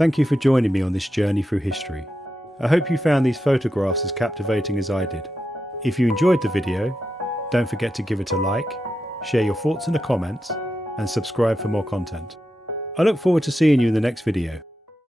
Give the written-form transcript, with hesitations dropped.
Thank you for joining me on this journey through history. I hope you found these photographs as captivating as I did. If you enjoyed the video, don't forget to give it a like, share your thoughts in the comments, and subscribe for more content. I look forward to seeing you in the next video.